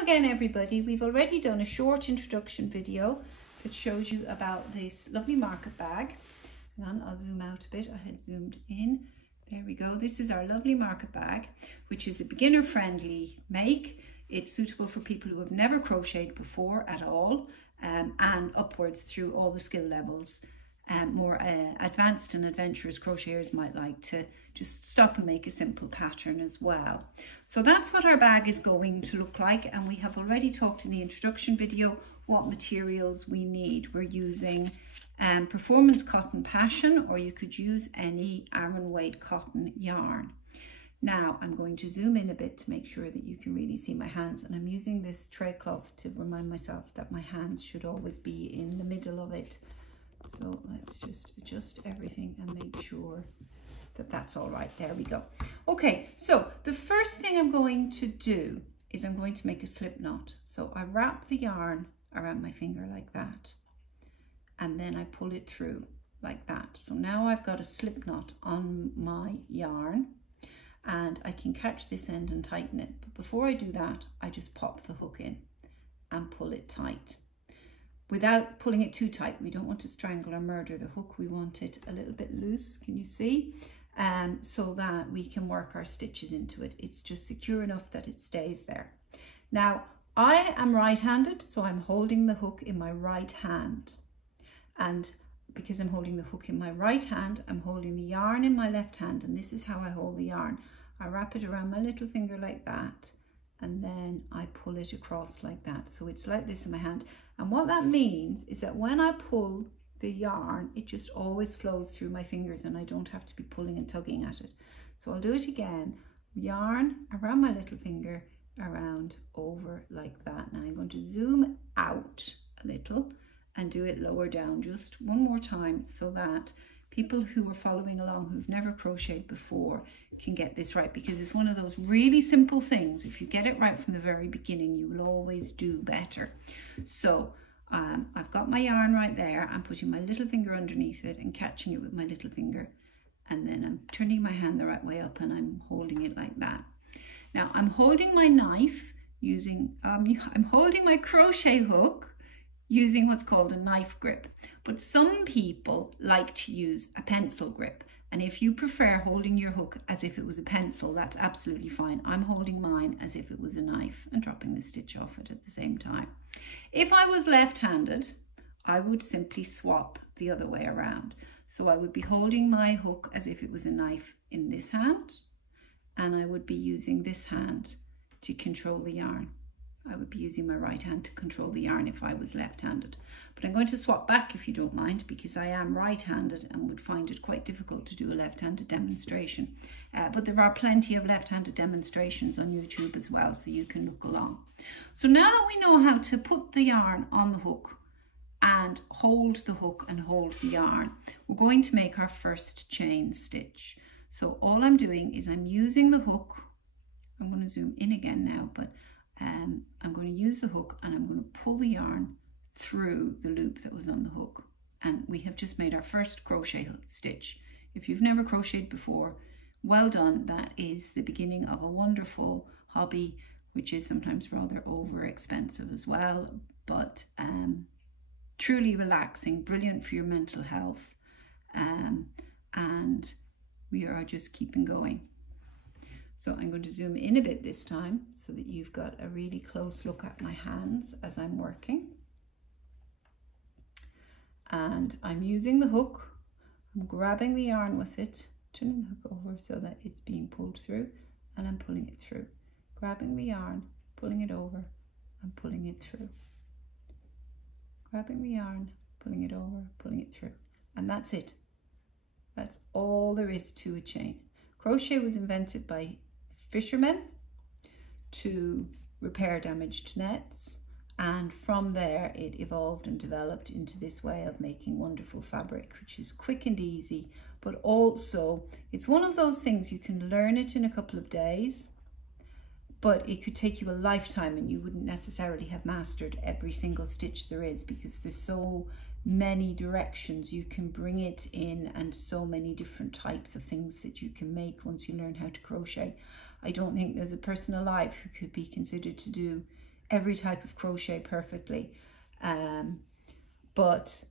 Hello again everybody. We've already done a short introduction video that shows you about this lovely market bag. Hang on, I'll zoom out a bit. I had zoomed in. There we go. This is our lovely market bag, which is a beginner friendly make. It's suitable for people who have never crocheted before at all, and upwards through all the skill levels. More advanced and adventurous crocheters might like to just stop and make a simple pattern as well. So that's what our bag is going to look like, and we have already talked in the introduction video what materials we need. We're using Performance Cotton Passion, or you could use any Aran weight cotton yarn. Now I'm going to zoom in a bit to make sure that you can really see my hands, and I'm using this tray cloth to remind myself that my hands should always be in the middle of it. So let's just adjust everything and make sure that that's all right. There we go. Okay, so the first thing I'm going to do is I'm going to make a slip knot. So I wrap the yarn around my finger like that, and then I pull it through like that. So now I've got a slip knot on my yarn, and I can catch this end and tighten it. But before I do that, I just pop the hook in and pull it tight. Without pulling it too tight. We don't want to strangle or murder the hook. We want it a little bit loose, can you see? So that we can work our stitches into it. It's just secure enough that it stays there. Now, I am right-handed, so I'm holding the hook in my right hand. And because I'm holding the hook in my right hand, I'm holding the yarn in my left hand, and this is how I hold the yarn. I wrap it around my little finger like that, and then I pull it across like that. So it's like this in my hand. And what that means is that when I pull the yarn, it just always flows through my fingers and I don't have to be pulling and tugging at it. So I'll do it again. Yarn around my little finger, around, over like that. Now I'm going to zoom out a little and do it lower down just one more time so that people who are following along who've never crocheted before can get this right, because it's one of those really simple things. If you get it right from the very beginning, you will always do better. So I've got my yarn right there. I'm putting my little finger underneath it and catching it with my little finger, and then I'm turning my hand the right way up and I'm holding it like that. Now I'm holding my knife using, I'm holding my crochet hook using what's called a knife grip, but some people like to use a pencil grip, and if you prefer holding your hook as if it was a pencil, that's absolutely fine. I'm holding mine as if it was a knife and dropping the stitch off it at the same time. If I was left-handed, I would simply swap the other way around. So I would be holding my hook as if it was a knife in this hand, and I would be using this hand to control the yarn. I would be using my right hand to control the yarn if I was left-handed. But I'm going to swap back if you don't mind, because I am right-handed and would find it quite difficult to do a left-handed demonstration. But there are plenty of left-handed demonstrations on YouTube as well, so you can look along. So now that we know how to put the yarn on the hook and hold the hook and hold the yarn, we're going to make our first chain stitch. So all I'm doing is I'm using the hook. I'm going to zoom in again now, but I'm going to use the hook and I'm going to pull the yarn through the loop that was on the hook, and we have just made our first crochet stitch. If you've never crocheted before, well done. That is the beginning of a wonderful hobby, which is sometimes rather over expensive as well, but truly relaxing, brilliant for your mental health, and we are just keeping going. So I'm going to zoom in a bit this time so that you've got a really close look at my hands as I'm working. And I'm using the hook, I'm grabbing the yarn with it, turning the hook over so that it's being pulled through, and I'm pulling it through. Grabbing the yarn, pulling it over, and pulling it through. Grabbing the yarn, pulling it over, pulling it through. And that's it. That's all there is to a chain. Crochet was invented by fishermen to repair damaged nets, and from there it evolved and developed into this way of making wonderful fabric, which is quick and easy, but also it's one of those things you can learn it in a couple of days, but it could take you a lifetime and you wouldn't necessarily have mastered every single stitch there is, because there's so many directions you can bring it in and so many different types of things that you can make once you learn how to crochet. I don't think there's a person alive who could be considered to do every type of crochet perfectly, but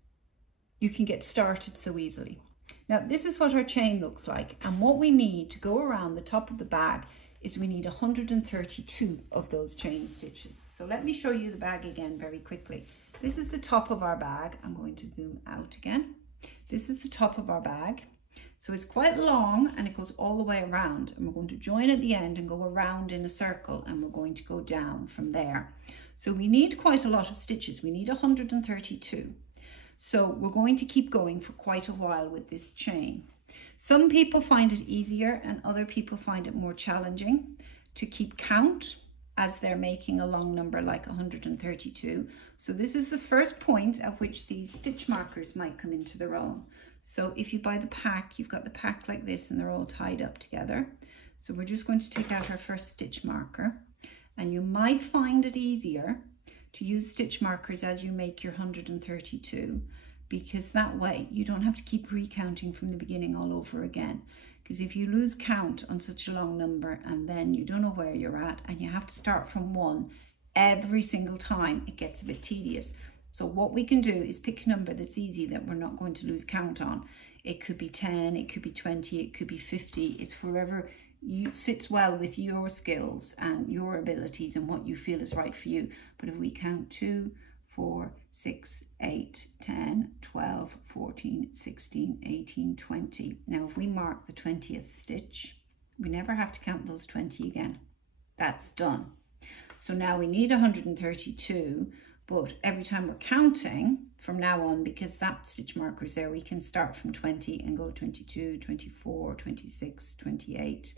you can get started so easily. Now this is what our chain looks like, and what we need to go around the top of the bag is we need 132 of those chain stitches. So let me show you the bag again very quickly. This is the top of our bag. I'm going to zoom out again. This is the top of our bag. So it's quite long and it goes all the way around, and we're going to join at the end and go around in a circle, and we're going to go down from there. So we need quite a lot of stitches. We need 132. So we're going to keep going for quite a while with this chain. Some people find it easier and other people find it more challenging to keep count as they're making a long number like 132. So this is the first point at which these stitch markers might come into their own. So if you buy the pack, you've got the pack like this and they're all tied up together. So we're just going to take out our first stitch marker, and you might find it easier to use stitch markers as you make your 132, because that way you don't have to keep recounting from the beginning all over again. Because if you lose count on such a long number and then you don't know where you're at and you have to start from 1 every single time, it gets a bit tedious. So what we can do is pick a number that's easy, that we're not going to lose count on. It could be 10, it could be 20, it could be 50. It's wherever you sits well with your skills and your abilities and what you feel is right for you. But if we count 2, 4, 6, 8, 10, 12, 14, 16, 18, 20. Now if we mark the 20th stitch, we never have to count those 20 again. That's done. So now we need 132, but every time we're counting from now on, because that stitch marker is there, we can start from 20 and go 22, 24, 26, 28,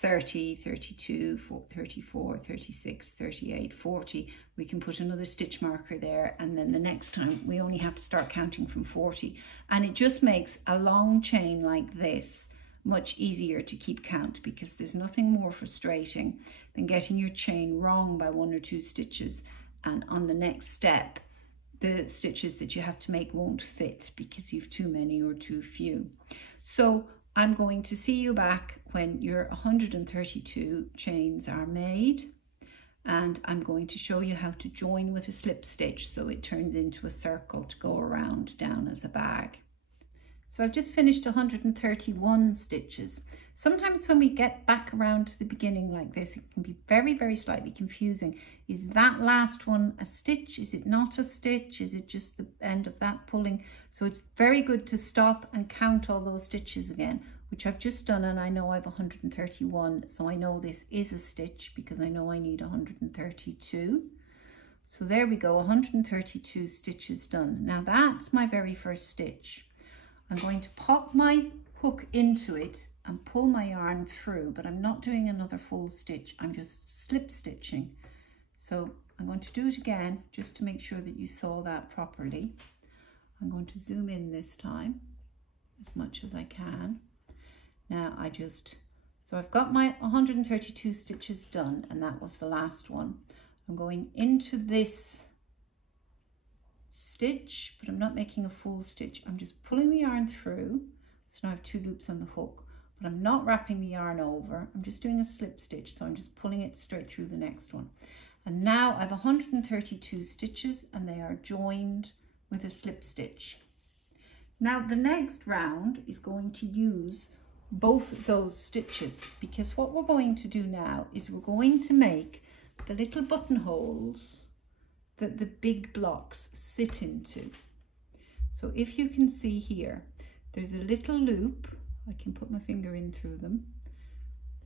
30, 32, 34, 36, 38, 40. We can put another stitch marker there, and then the next time we only have to start counting from 40. And it just makes a long chain like this much easier to keep count, because there's nothing more frustrating than getting your chain wrong by 1 or 2 stitches, and on the next step the stitches that you have to make won't fit because you've too many or too few. So I'm going to see you back when your 132 chains are made, and I'm going to show you how to join with a slip stitch so it turns into a circle to go around down as a bag. So I've just finished 131 stitches. Sometimes when we get back around to the beginning like this, it can be very, very slightly confusing. Is that last one a stitch? Is it not a stitch? Is it just the end of that pulling? So it's very good to stop and count all those stitches again, which I've just done, and I know I have 131. So I know this is a stitch because I know I need 132. So there we go, 132 stitches done. Now that's my very first stitch. I'm going to pop my hook into it and pull my yarn through, but I'm not doing another full stitch, I'm just slip stitching. So I'm going to do it again just to make sure that you saw that properly. I'm going to zoom in this time as much as I can. Now so I've got my 132 stitches done, and that was the last one. I'm going into this stitch, but I'm not making a full stitch. I'm just pulling the yarn through. So now I have 2 loops on the hook, but I'm not wrapping the yarn over. I'm just doing a slip stitch, so I'm just pulling it straight through the next one. And now I have 132 stitches, and they are joined with a slip stitch. Now the next round is going to use both of those stitches, because what we're going to do now is we're going to make the little buttonholes that the big blocks sit into. So if you can see here, there's a little loop. I can put my finger in through them.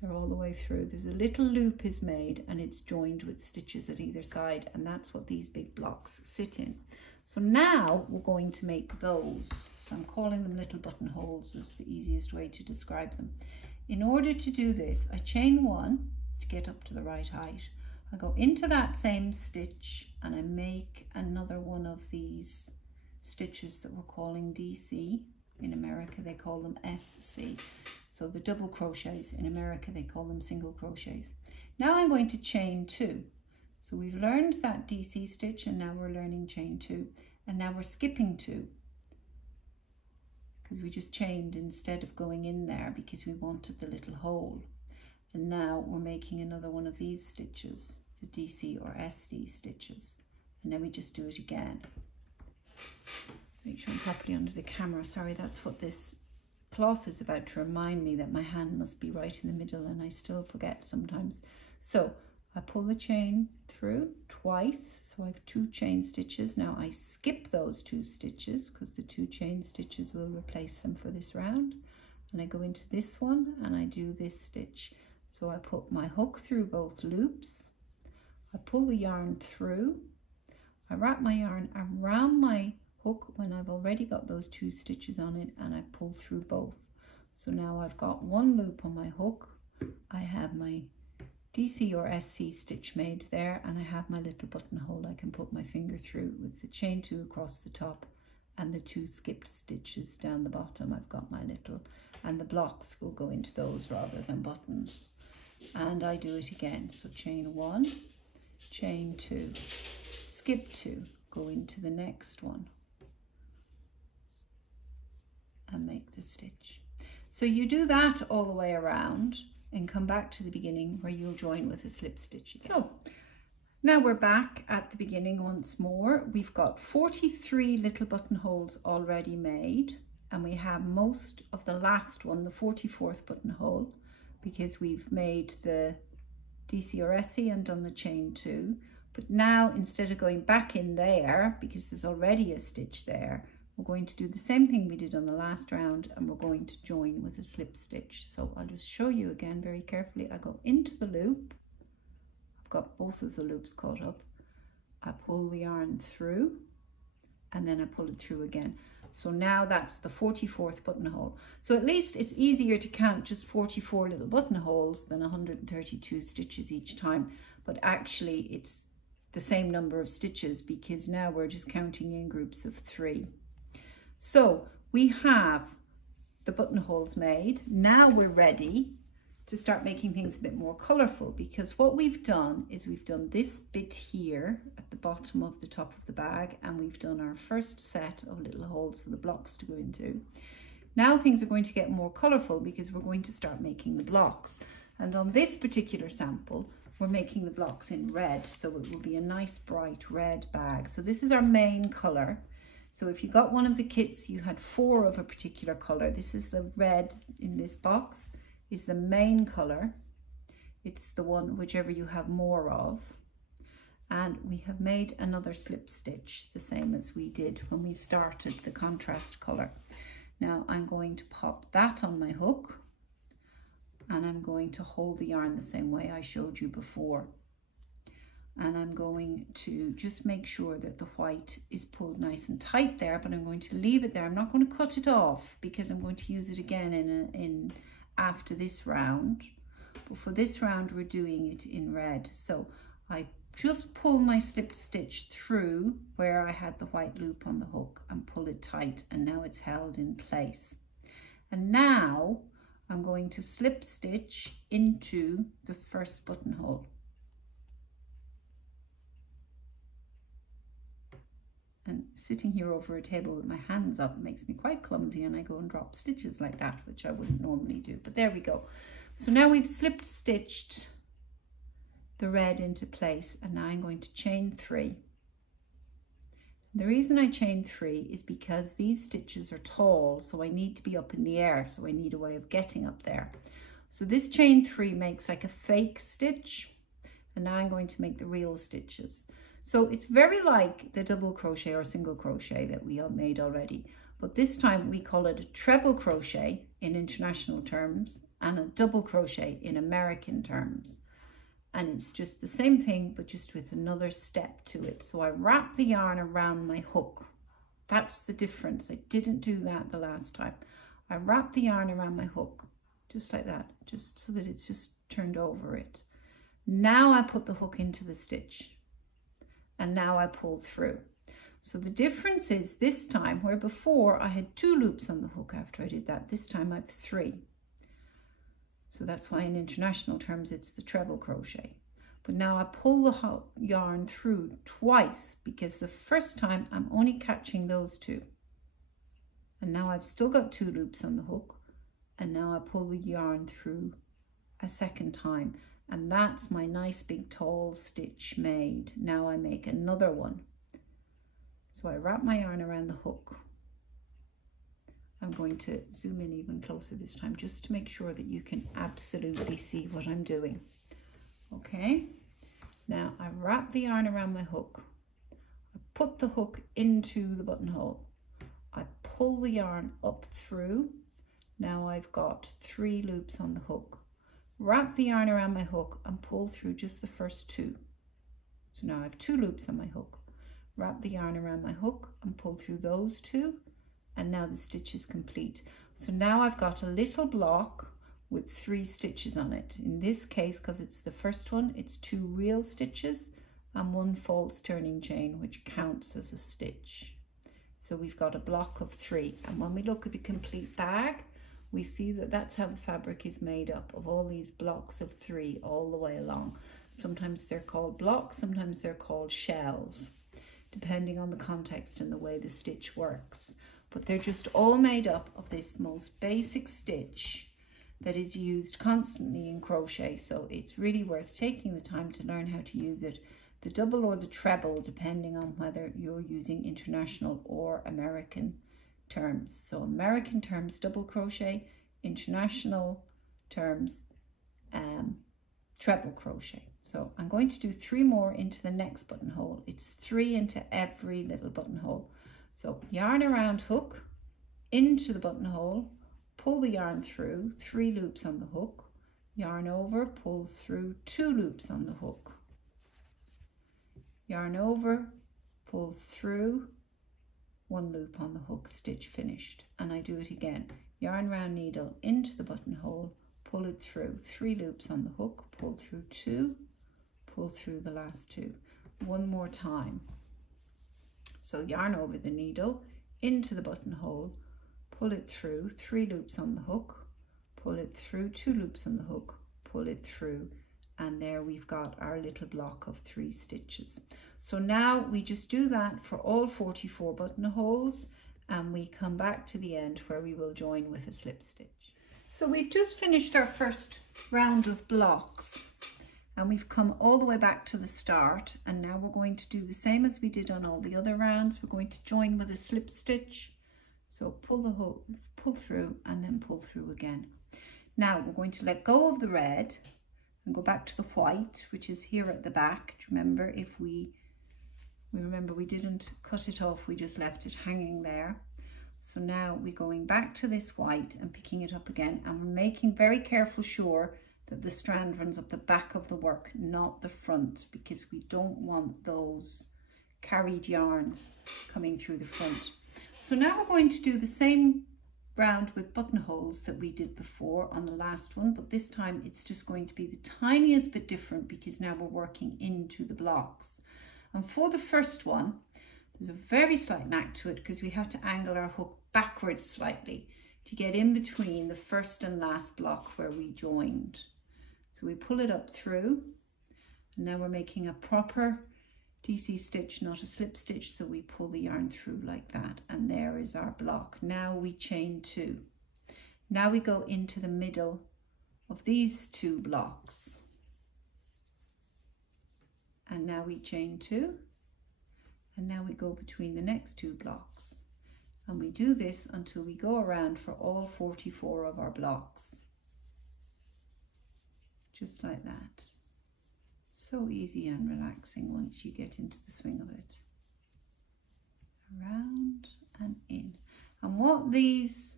They're all the way through. There's a little loop is made, and it's joined with stitches at either side, and that's what these big blocks sit in. So now we're going to make those. So I'm calling them little buttonholes. It's the easiest way to describe them. In order to do this, I chain 1 to get up to the right height. I go into that same stitch and I make another one of these stitches that we're calling DC. In America they call them SC. So the double crochets, in America they call them single crochets. Now I'm going to chain 2. So we've learned that DC stitch, and now we're learning chain 2. And now we're skipping 2, because we just chained instead of going in there because we wanted the little hole. And now we're making another one of these stitches. the DC or SC stitches, and then we just do it again. Make sure I'm properly under the camera. Sorry, that's what this cloth is about to remind me that my hand must be right in the middle, and I still forget sometimes. So I pull the chain through twice, so I have 2 chain stitches. Now I skip those 2 stitches because the 2 chain stitches will replace them for this round, and I go into this one and I do this stitch. So I put my hook through both loops, I pull the yarn through, I wrap my yarn around my hook when I've already got those 2 stitches on it, and I pull through both. So now I've got 1 loop on my hook, I have my DC or SC stitch made there, and I have my little buttonhole I can put my finger through with the chain 2 across the top and the 2 skipped stitches down the bottom. I've got my little, and the blocks will go into those rather than buttons. And I do it again, so chain 1, chain 2, skip 2, go into the next one and make the stitch. So you do that all the way around and come back to the beginning where you'll join with a slip stitch again. So now we're back at the beginning once more. We've got 43 little buttonholes already made, and we have most of the last one, the 44th buttonhole, because we've made the DC or SC and done the chain 2. But now, instead of going back in there, because there's already a stitch there, we're going to do the same thing we did on the last round, and we're going to join with a slip stitch. So I'll just show you again very carefully. I go into the loop, I've got both of the loops caught up, I pull the yarn through, and then I pull it through again. So now that's the 44th buttonhole. So at least it's easier to count just 44 little buttonholes than 132 stitches each time, but actually it's the same number of stitches because now we're just counting in groups of 3. So we have the buttonholes made. Now we're ready to start making things a bit more colourful, because what we've done is we've done this bit here at the bottom of the top of the bag, and we've done our first set of little holes for the blocks to go into. Now things are going to get more colourful because we're going to start making the blocks. And on this particular sample, we're making the blocks in red, so it will be a nice bright red bag. So this is our main colour. So if you got one of the kits, you had 4 of a particular colour. This is the red in this box, is the main colour. It's the one whichever you have more of. And we have made another slip stitch, the same as we did when we started the contrast colour. Now I'm going to pop that on my hook, and I'm going to hold the yarn the same way I showed you before. And I'm going to just make sure that the white is pulled nice and tight there, but I'm going to leave it there. I'm not going to cut it off because I'm going to use it again in after this round. But for this round, we're doing it in red. So I just pull my slip stitch through where I had the white loop on the hook and pull it tight, and now it's held in place. And now I'm going to slip stitch into the first buttonhole. And sitting here over a table with my hands up makes me quite clumsy, and I go and drop stitches like that, which I wouldn't normally do, but there we go. So now we've slip stitched the red into place, and now I'm going to chain 3. The reason I chain 3 is because these stitches are tall, so I need to be up in the air, so I need a way of getting up there. So this chain 3 makes like a fake stitch, and now I'm going to make the real stitches. So it's very like the double crochet or single crochet that we all made already, but this time we call it a treble crochet in international terms and a double crochet in American terms. And it's just the same thing, but just with another step to it. So I wrap the yarn around my hook. That's the difference. I didn't do that the last time. I wrap the yarn around my hook, just like that, just so that it's just turned over it. Now I put the hook into the stitch, and now I pull through. So the difference is this time, where before I had 2 loops on the hook after I did that, this time I have 3. So that's why in international terms it's the treble crochet. But now I pull the yarn through twice, because the first time I'm only catching those 2. And now I've still got 2 loops on the hook, and now I pull the yarn through a second time. And that's my nice big tall stitch made. Now I make another one. So I wrap my yarn around the hook. I'm going to zoom in even closer this time just to make sure that you can absolutely see what I'm doing. Okay, now I wrap the yarn around my hook. I put the hook into the buttonhole. I pull the yarn up through. Now I've got 3 loops on the hook. Wrap the yarn around my hook and pull through just the first 2. So now I have 2 loops on my hook. Wrap the yarn around my hook and pull through those 2, and now the stitch is complete. So now I've got a little block with 3 stitches on it. In this case, because it's the first one, it's 2 real stitches and 1 false turning chain, which counts as a stitch. So we've got a block of 3, and when we look at the complete bag, we see that that's how the fabric is made up, of all these blocks of 3 all the way along. Sometimes they're called blocks, sometimes they're called shells, depending on the context and the way the stitch works. But they're just all made up of this most basic stitch that is used constantly in crochet. So it's really worth taking the time to learn how to use it. The double or the treble, depending on whether you're using international or American terms. So American terms, double crochet; international terms, treble crochet. So I'm going to do 3 more into the next buttonhole. It's 3 into every little buttonhole. So yarn around hook, into the buttonhole, pull the yarn through, 3 loops on the hook, yarn over, pull through, 2 loops on the hook, yarn over, pull through, 1 loop on the hook, stitch finished. And I do it again. Yarn round needle into the buttonhole, pull it through, 3 loops on the hook, pull through 2, pull through the last 2. 1 more time. So yarn over the needle, into the buttonhole, pull it through, 3 loops on the hook, pull it through, 2 loops on the hook, pull it through, and there we've got our little block of 3 stitches. So now we just do that for all 44 buttonholes, and we come back to the end where we will join with a slip stitch. So we've just finished our first round of blocks, and we've come all the way back to the start, and now we're going to do the same as we did on all the other rounds. We're going to join with a slip stitch. So pull the hook, pull through, and then pull through again. Now we're going to let go of the red and go back to the white, which is here at the back. Remember, if we remember we didn't cut it off, we just left it hanging there. So now we're going back to this white and picking it up again, and we're making very careful sure that the strand runs up the back of the work, not the front, because we don't want those carried yarns coming through the front. So now we're going to do the same round with buttonholes that we did before on the last one, but this time it's just going to be the tiniest bit different because now we're working into the blocks. And for the first one, there's a very slight knack to it because we have to angle our hook backwards slightly to get in between the first and last block where we joined. So we pull it up through, and now we're making a proper DC stitch, not a slip stitch, so we pull the yarn through like that, and there is our block. Now we chain 2. Now we go into the middle of these 2 blocks, and now we chain 2, and now we go between the next 2 blocks, and we do this until we go around for all 44 of our blocks, just like that. So easy and relaxing once you get into the swing of it. Around and in. And what these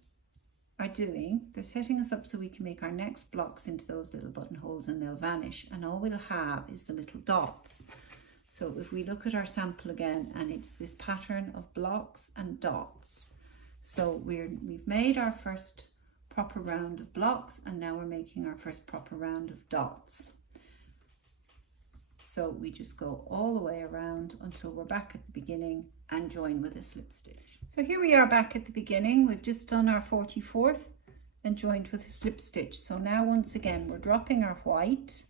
are doing, they're setting us up so we can make our next blocks into those little buttonholes, and they'll vanish, and all we'll have is the little dots. So if we look at our sample again, and it's this pattern of blocks and dots. So we've made our first proper round of blocks, and now we're making our first proper round of dots. So we just go all the way around until we're back at the beginning and join with a slip stitch. So here we are back at the beginning. We've just done our 44th and joined with a slip stitch. So now once again, we're dropping our white,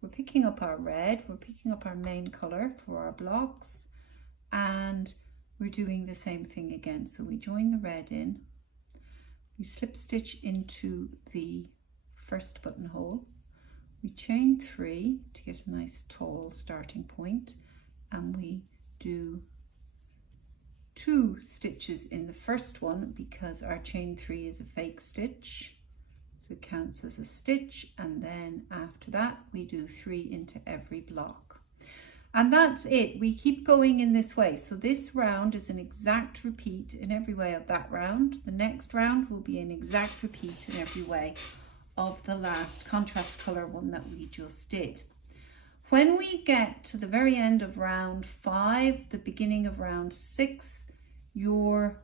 we're picking up our red, we're picking up our main color for our blocks, and we're doing the same thing again. So we join the red in, we slip stitch into the first buttonhole, we chain 3 to get a nice tall starting point, and we do 2 stitches in the first one because our chain 3 is a fake stitch, so it counts as a stitch, and then after that we do 3 into every block. And that's it. We keep going in this way. So this round is an exact repeat in every way of that round. The next round will be an exact repeat in every way of the last contrast color one that we just did. When we get to the very end of round 5, the beginning of round 6, your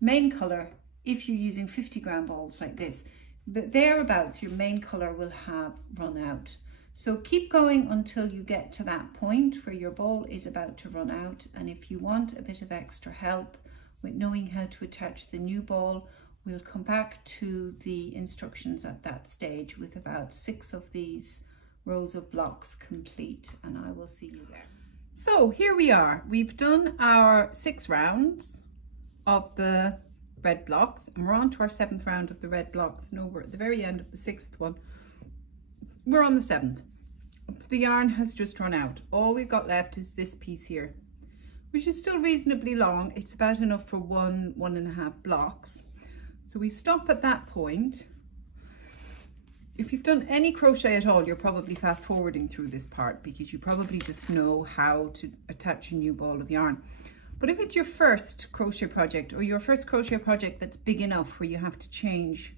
main color, if you're using 50-gram balls like this, thereabouts your main color will have run out. So keep going until you get to that point where your ball is about to run out, and if you want a bit of extra help with knowing how to attach the new ball, we'll come back to the instructions at that stage with about 6 of these rows of blocks complete, and I will see you there. So here we are. We've done our 6 rounds of the red blocks, and we're on to our 7th round of the red blocks. No, we're at the very end of the 6th one. We're on the 7th. The yarn has just run out. All we've got left is this piece here, which is still reasonably long. It's about enough for 1.5 blocks. So we stop at that point. If you've done any crochet at all, you're probably fast forwarding through this part because you probably just know how to attach a new ball of yarn. But if it's your first crochet project, or your first crochet project that's big enough where you have to change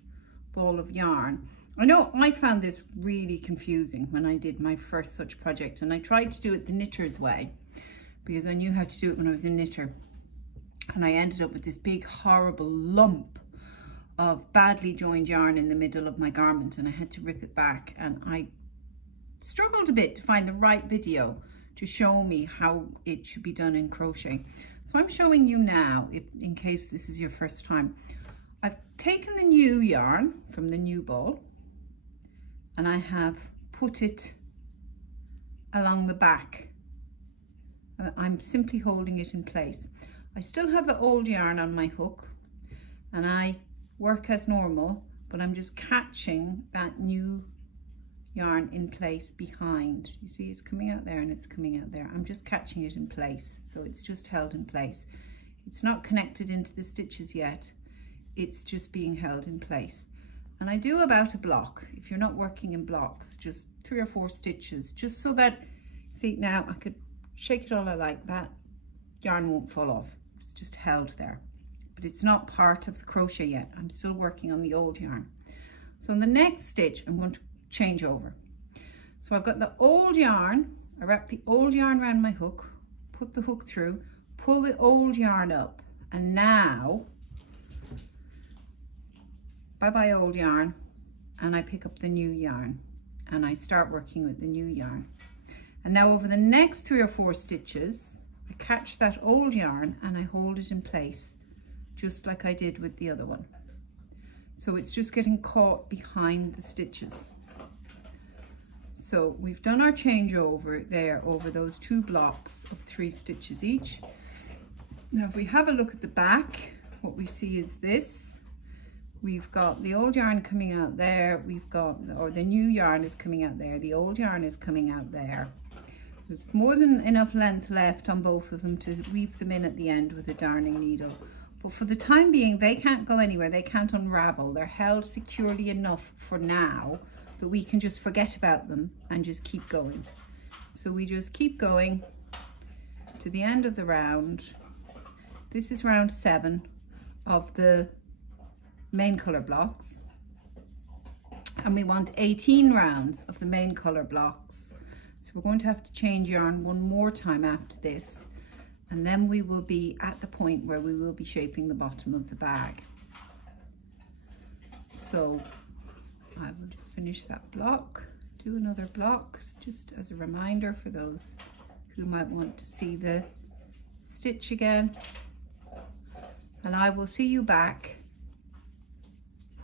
ball of yarn, I know I found this really confusing when I did my first such project, and I tried to do it the knitter's way because I knew how to do it when I was a knitter, and I ended up with this big horrible lump of badly joined yarn in the middle of my garment, and I had to rip it back, and I struggled a bit to find the right video to show me how it should be done in crochet. So I'm showing you now, in case this is your first time. I've taken the new yarn from the new ball, and I have put it along the back. I'm simply holding it in place. I still have the old yarn on my hook, and I work as normal, but I'm just catching that new yarn in place behind. You see it's coming out there and it's coming out there. I'm just catching it in place, so it's just held in place. It's not connected into the stitches yet. It's just being held in place. And I do about a block. If you're not working in blocks, just 3 or 4 stitches, just so that, see, now I could shake it all I like, that yarn won't fall off. It's just held there, but it's not part of the crochet yet. I'm still working on the old yarn. So in the next stitch, I'm going to change over. So I've got the old yarn. I wrap the old yarn around my hook, put the hook through, pull the old yarn up, and now bye-bye old yarn, and I pick up the new yarn and I start working with the new yarn. And now over the next 3 or 4 stitches, I catch that old yarn and I hold it in place, just like I did with the other one. So it's just getting caught behind the stitches. So we've done our changeover there over those 2 blocks of 3 stitches each. Now if we have a look at the back, what we see is this. We've got the old yarn coming out there, we've got, or the new yarn is coming out there, the old yarn is coming out there. There's more than enough length left on both of them to weave them in at the end with a darning needle. But for the time being, they can't go anywhere, they can't unravel. They're held securely enough for now that we can just forget about them and just keep going. So we just keep going to the end of the round. This is round 7 of the main color blocks, and we want 18 rounds of the main color blocks. So we're going to have to change yarn one more time after this, and then we will be at the point where we will be shaping the bottom of the bag. So I will just finish that block, do another block, just as a reminder for those who might want to see the stitch again, and I will see you back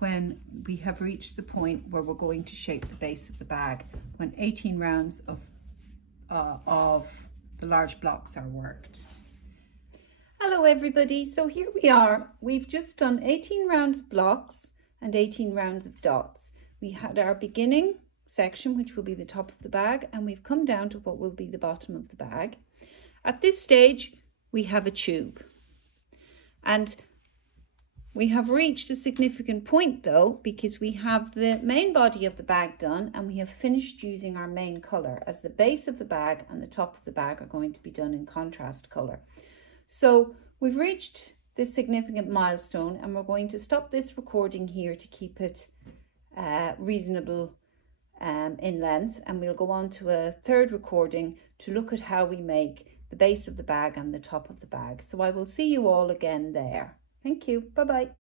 when we have reached the point where we're going to shape the base of the bag, when 18 rounds of the large blocks are worked. Hello everybody, so here we are. We've just done 18 rounds of blocks and 18 rounds of dots. We had our beginning section, which will be the top of the bag, and we've come down to what will be the bottom of the bag. At this stage, we have a tube. And we have reached a significant point though, because we have the main body of the bag done and we have finished using our main colour, as the base of the bag and the top of the bag are going to be done in contrast colour. So we've reached this significant milestone, and we're going to stop this recording here to keep it reasonable in length, and we'll go on to a third recording to look at how we make the base of the bag and the top of the bag. So I will see you all again there. Thank you. Bye-bye.